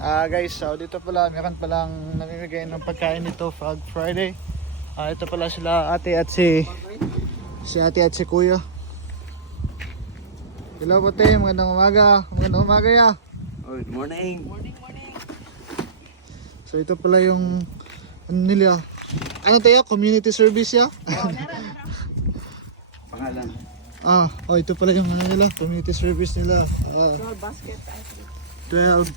Guys, so dito pala, meron palang namimigay ng pagkain nito, Frog Friday. Ito pala sila ate at si ate at si kuya. Hello po te, magandang umaga. Magandang umaga ya. Good morning. So ito pala yung ano nila. Ano tayo? Community service ya? Pangalan. Ito pala yung ano nila, community service nila. 12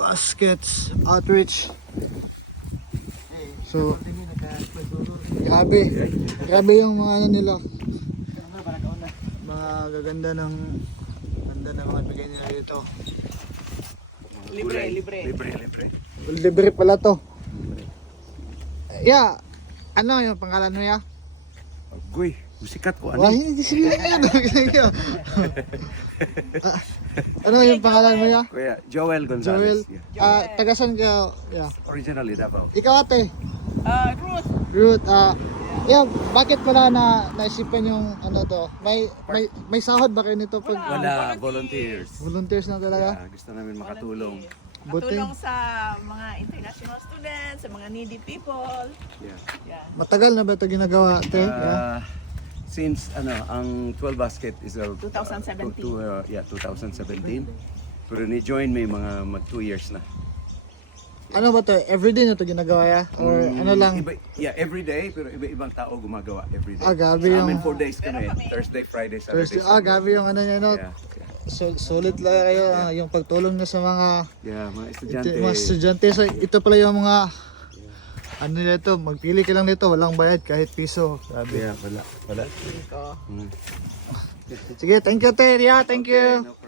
baskets outreach. So grabe yung mga ano nila. Magaganda ng mga bigay nila dito. Libre pala to. Yeah. Ano yung pangalan mo ya? Guy, musikat ko Wah, ano? hindi sige yan. Ano yung pangalan mo ya? Kuya Joel Joel. Gonzalez. Yeah. Tagasan ka. Yeah. Originally Davao. Ikaw ate. Ruth. Ruth, bakit pala naisipan yung ano to? May sahod ba kayo nito pag Wala, volunteers. volunteers na talaga? Yeah, gusto namin makatulong. Buti. Katulong sa mga international students, sa mga needy people. Yeah. Yeah. Matagal na ba ito ginagawa, ate? Yeah. Since ang 12 basket is 2017. 2017. Pero ni-join may mga mag 2 years na. Ano ba to? Everyday na ito ginagawa ya? Or ano lang? Every day, pero iba-ibang tao gumagawa every day. Gabi Sa yung amin 4 days kami. Thursday, Friday, Saturday. Thursday. Sunday. Gabi yung ano niya, no? Yeah. Sulit lang kayo, yung pagtulong na sa mga Mga estudyante. mga estudyante. So, ito pala yung mga ano nito, magpili ka lang nito, walang bayad kahit piso. Grabe. Yeah, wala. Sige, thank you, Teria. Thank you. No